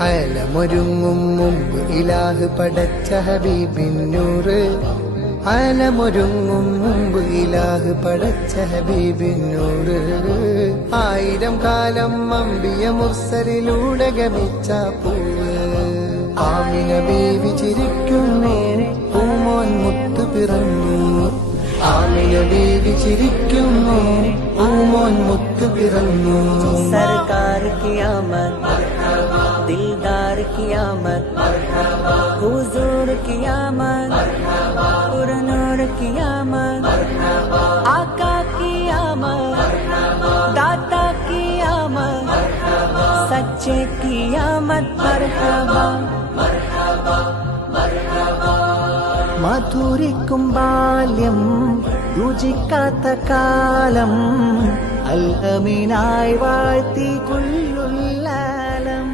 അലമൊരുങ്ങും മുമ്പ് ഇലാഹ് പടച്ച ഹബീബിന്നൂറ്. അലമൊരുങ്ങും മുമ്പ് ഇലാഹ് പടച്ച ഹബീബിന്നൂറ്. 1000 കാലം അമ്പിയ മുർസലിലൂടെ ഗമിച്ച പൂവ്. ആമിന ബീവി ചിരിക്കുന്നു, പൂമോൻ മുത്ത് പിറന്നു. ആമിന ബീവി ചിരിക്കുന്നു, പൂമോൻ മുത്ത് പിറന്നു. सरकार की आमद, दिलदार की आमद, हुजूर की आमद, पुरनूर की आमद, आका की आमद, दाता की आमद, सच्चे की आमद. मरहबा മധുരിക്കും ബാല്യം, രുചിക്കാത്ത കാലം, അൽ അമീനായി വാഴ്ത്തി കുല്ലുല്ലാലം.